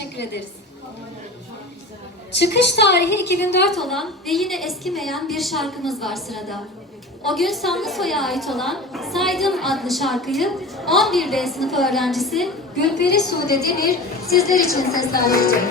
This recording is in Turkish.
Teşekkür ederiz. Çıkış tarihi 2004 olan ve yine eskimeyen bir şarkımız var sırada. O gün Samlısoy'a ait olan Saydım adlı şarkıyı 11B sınıf öğrencisi Gülperi Sude Demir sizler için seslendirecek.